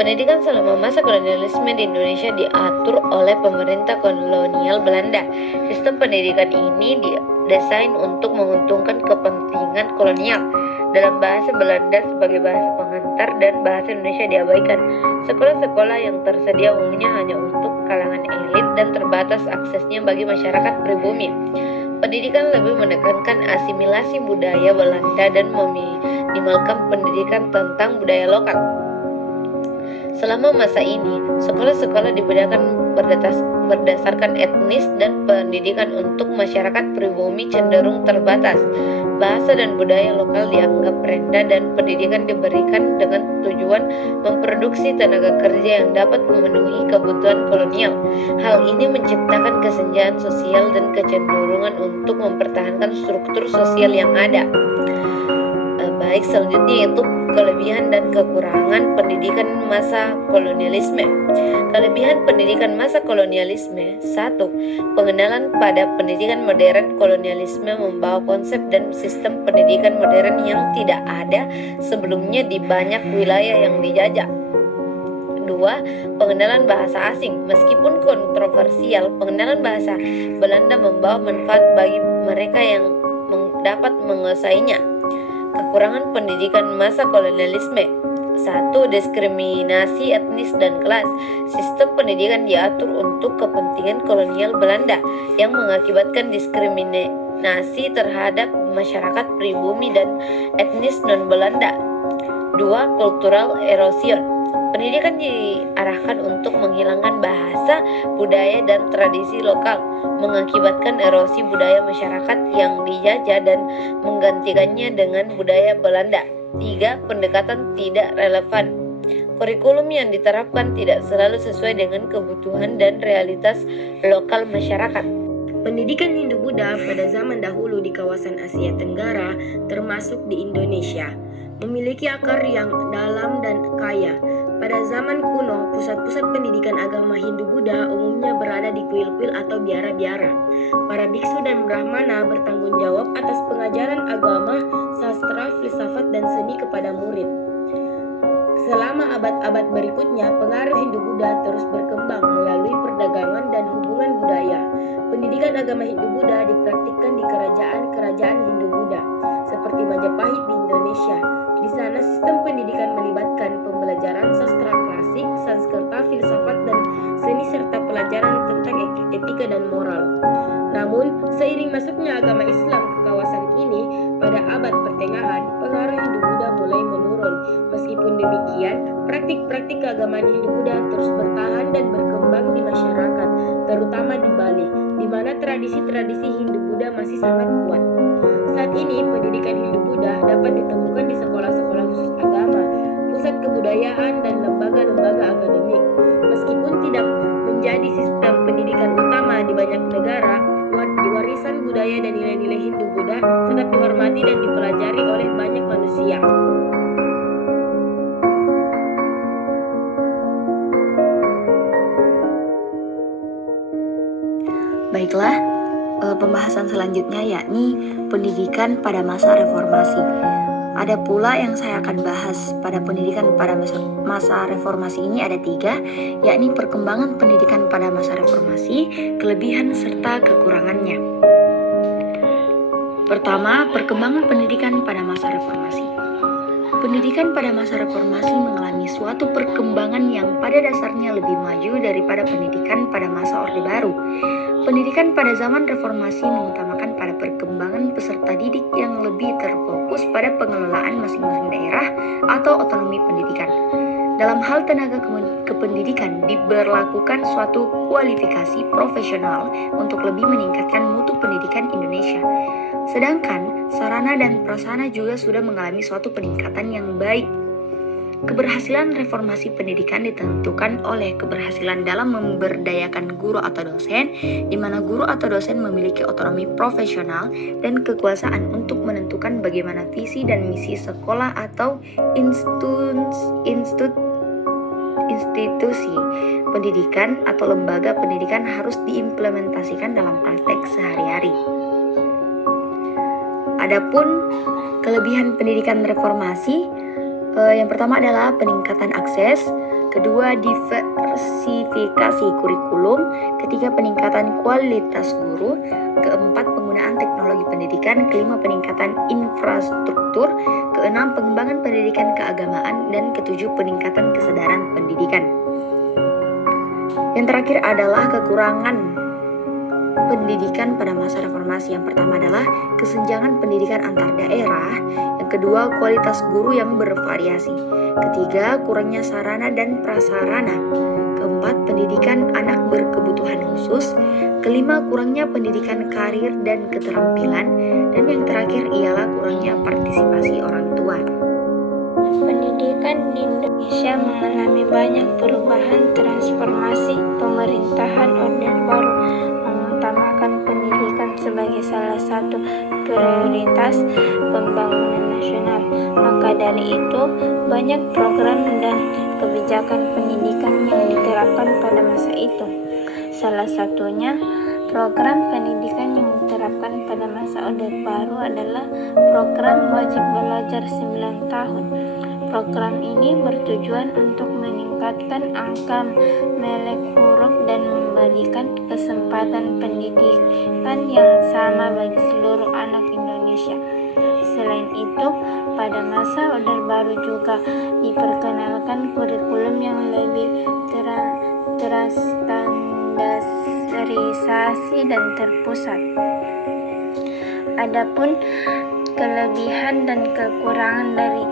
Pendidikan selama masa kolonialisme di Indonesia diatur oleh pemerintah kolonial Belanda. Sistem pendidikan ini didesain untuk menguntungkan kepentingan kolonial. Dalam bahasa Belanda sebagai bahasa pengantar dan bahasa Indonesia diabaikan. Sekolah-sekolah yang tersedia umumnya hanya untuk kalangan elit dan terbatas aksesnya bagi masyarakat pribumi. Pendidikan lebih menekankan asimilasi budaya Belanda dan meminimalkan pendidikan tentang budaya lokal. Selama masa ini, sekolah-sekolah dibedakan berdasarkan etnis dan pendidikan untuk masyarakat pribumi cenderung terbatas. Bahasa dan budaya lokal dianggap rendah dan pendidikan diberikan dengan tujuan memproduksi tenaga kerja yang dapat memenuhi kebutuhan kolonial. Hal ini menciptakan kesenjangan sosial dan kecenderungan untuk mempertahankan struktur sosial yang ada. Baik, selanjutnya yaitu kelebihan dan kekurangan pendidikan masa kolonialisme. Kelebihan pendidikan masa kolonialisme: 1. Pengenalan pada pendidikan modern. Kolonialisme membawa konsep dan sistem pendidikan modern yang tidak ada sebelumnya di banyak wilayah yang dijajah. 2. Pengenalan bahasa asing. Meskipun kontroversial, pengenalan bahasa Belanda membawa manfaat bagi mereka yang dapat menguasainya. Kekurangan pendidikan masa kolonialisme: 1. Diskriminasi etnis dan kelas. Sistem pendidikan diatur untuk kepentingan kolonial Belanda yang mengakibatkan diskriminasi terhadap masyarakat pribumi dan etnis non-Belanda. 2. Cultural erosion. Pendidikan diarahkan untuk menghilangkan bahasa, budaya, dan tradisi lokal, mengakibatkan erosi budaya masyarakat yang dijajah dan menggantikannya dengan budaya Belanda. 3. Pendekatan tidak relevan. Kurikulum yang diterapkan tidak selalu sesuai dengan kebutuhan dan realitas lokal masyarakat. Pendidikan Hindu-Buddha pada zaman dahulu di kawasan Asia Tenggara, termasuk di Indonesia, memiliki akar yang dalam dan kaya. Pada zaman kuno, pusat-pusat pendidikan agama Hindu-Buddha umumnya berada di kuil-kuil atau biara-biara. Para biksu dan brahmana bertanggung jawab atas pengajaran agama, sastra, filsafat, dan seni kepada murid. Selama abad-abad berikutnya, pengaruh Hindu-Buddha terus berkembang melalui perdagangan dan hubungan budaya. Pendidikan agama Hindu-Buddha dipraktikkan di kerajaan-kerajaan Hindu-Buddha, seperti Majapahit di Indonesia. Di sana sistem pendidikan melibatkan pembelajaran sastra klasik, Sanskerta, filsafat, dan seni serta pelajaran tentang etika dan moral. Namun, seiring masuknya agama Islam ke kawasan ini pada abad pertengahan, pengaruh Hindu-Buddha mulai menurun. Meskipun demikian, praktik-praktik keagamaan Hindu-Buddha terus bertahan dan berkembang di masyarakat, terutama di Bali, di mana tradisi-tradisi Hindu-Buddha masih sangat kuat. Saat ini, pendidikan Hindu-Buddha dapat ditemukan di sekolah-sekolah khusus agama, pusat kebudayaan, dan lembaga-lembaga akademik. Meskipun tidak menjadi sistem pendidikan utama di banyak negara, warisan budaya dan nilai-nilai Hindu-Buddha tetap dihormati dan dipelajari oleh banyak manusia. Baiklah, pembahasan selanjutnya yakni pendidikan pada masa reformasi. Ada pula yang saya akan bahas pada pendidikan pada masa reformasi ini ada 3, yakni perkembangan pendidikan pada masa reformasi, kelebihan serta kekurangannya. Pertama, perkembangan pendidikan pada masa reformasi. Pendidikan pada masa reformasi mengalami suatu perkembangan yang pada dasarnya lebih maju daripada pendidikan pada masa Orde Baru. Pendidikan pada zaman reformasi mengutamakan pada perkembangan peserta didik yang lebih terfokus pada pengelolaan masing-masing daerah atau otonomi pendidikan. Dalam hal tenaga kependidikan diberlakukan suatu kualifikasi profesional untuk lebih meningkatkan mutu pendidikan Indonesia. Sedangkan sarana dan prasarana juga sudah mengalami suatu peningkatan yang baik. Keberhasilan reformasi pendidikan ditentukan oleh keberhasilan dalam memberdayakan guru atau dosen, di mana guru atau dosen memiliki otonomi profesional dan kekuasaan untuk menentukan bagaimana visi dan misi sekolah atau institusi pendidikan atau lembaga pendidikan harus diimplementasikan dalam praktek sehari-hari. Adapun kelebihan pendidikan reformasi, yang pertama adalah peningkatan akses. kedua diversifikasi kurikulum, ketiga peningkatan kualitas guru, keempat penggunaan teknologi pendidikan, kelima peningkatan infrastruktur, keenam pengembangan pendidikan keagamaan, dan ketujuh peningkatan kesadaran pendidikan. Yang terakhir adalah kekurangan pendidikan pada masa reformasi. Yang pertama adalah kesenjangan pendidikan antar daerah, yang kedua kualitas guru yang bervariasi, ketiga kurangnya sarana dan prasarana, keempat pendidikan anak berkebutuhan khusus, kelima kurangnya pendidikan karir dan keterampilan, dan yang terakhir ialah kurangnya partisipasi orang tua. Pendidikan di Indonesia mengalami banyak perubahan transformasi pemerintahan Orde Baru mengutamakan pendidikan sebagai salah satu prioritas pembangunan nasional. Maka dari itu, banyak program dan kebijakan pendidikan yang diterapkan pada masa itu. Salah satunya, program pendidikan yang diterapkan pada masa Orde Baru adalah program wajib belajar 9 tahun. Program ini bertujuan untuk meningkatkan angka melek huruf dan memberikan kesempatan pendidikan yang sama bagi seluruh anak Indonesia. Selain itu, pada masa Orde Baru juga diperkenalkan kurikulum yang lebih terstandarisasi dan terpusat. Adapun kelebihan dan kekurangan dari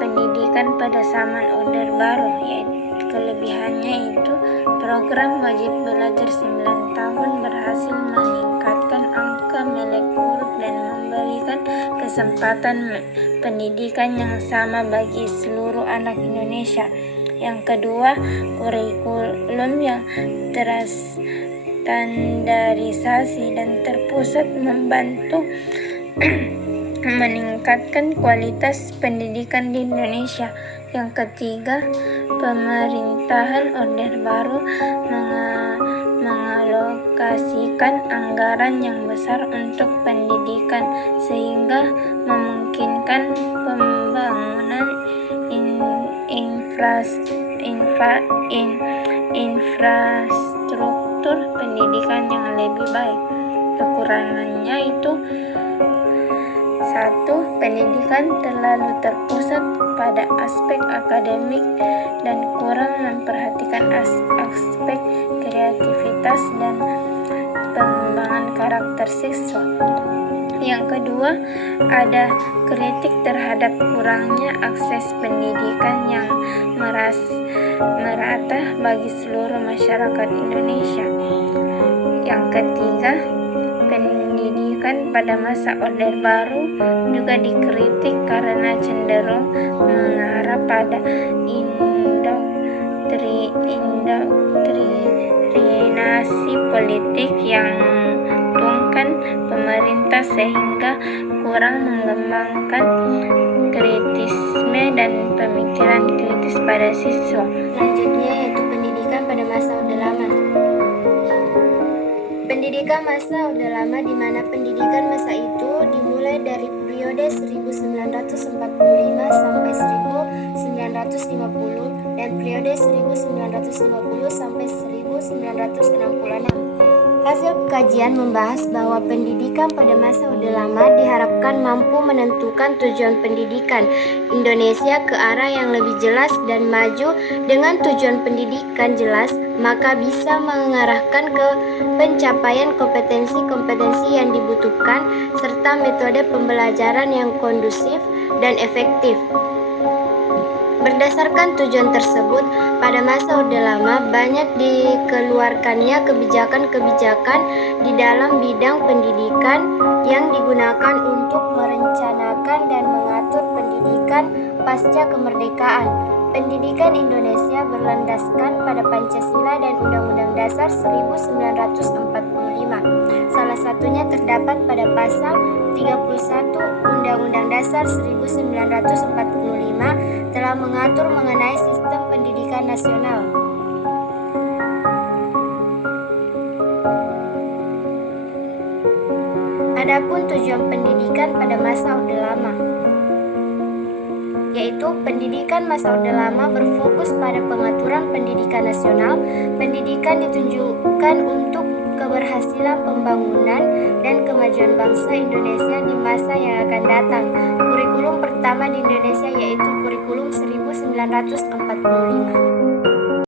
pendidikan pada zaman Orde Baru, yaitu kelebihannya itu program wajib belajar 9 tahun berhasil meningkatkan angka melek huruf dan memberikan kesempatan pendidikan yang sama bagi seluruh anak Indonesia. Yang kedua, kurikulum yang terstandarisasi dan terpusat membantu meningkatkan kualitas pendidikan di Indonesia. Yang ketiga, pemerintahan Orde Baru mengalokasikan anggaran yang besar untuk pendidikan sehingga memungkinkan pembangunan infrastruktur pendidikan yang lebih baik. Kekurangannya itu: 1. Pendidikan terlalu terpusat pada aspek akademik dan kurang memperhatikan aspek kreativitas dan pengembangan karakter siswa. Yang kedua, ada kritik terhadap kurangnya akses pendidikan yang merata bagi seluruh masyarakat Indonesia. Yang ketiga, pendidikan pada masa Orde Baru juga dikritik karena cenderung mengarah pada indoktrinasi politik yang menguntungkan pemerintah sehingga kurang mengembangkan kritisme dan pemikiran kritis pada siswa. Selanjutnya yaitu pendidikan pada masa Orde Lama. Pendidikan masa Orde Lama, di mana pendidikan masa itu dimulai dari periode 1945 sampai 1950 dan periode 1950 sampai 1966. Hasil kajian membahas bahwa pendidikan pada masa Orde Lama diharapkan mampu menentukan tujuan pendidikan Indonesia ke arah yang lebih jelas dan maju. Dengan tujuan pendidikan jelas, maka bisa mengarahkan ke pencapaian kompetensi-kompetensi yang dibutuhkan serta metode pembelajaran yang kondusif dan efektif. Berdasarkan tujuan tersebut, pada masa Orde Lama banyak dikeluarkannya kebijakan-kebijakan di dalam bidang pendidikan yang digunakan untuk merencanakan dan mengatur pendidikan pasca kemerdekaan. Pendidikan Indonesia berlandaskan pada Pancasila dan Undang-Undang Dasar 1945. Salah satunya terdapat pada pasal 31 Undang-Undang Dasar 1945 telah mengatur mengenai sistem pendidikan nasional. Adapun tujuan pendidikan pada masa Orde Lama. yaitu pendidikan masa Orde Lama berfokus pada pengaturan pendidikan nasional. Pendidikan ditunjukkan untuk keberhasilan pembangunan dan kemajuan bangsa Indonesia di masa yang akan datang. Kurikulum pertama di Indonesia yaitu kurikulum 1945.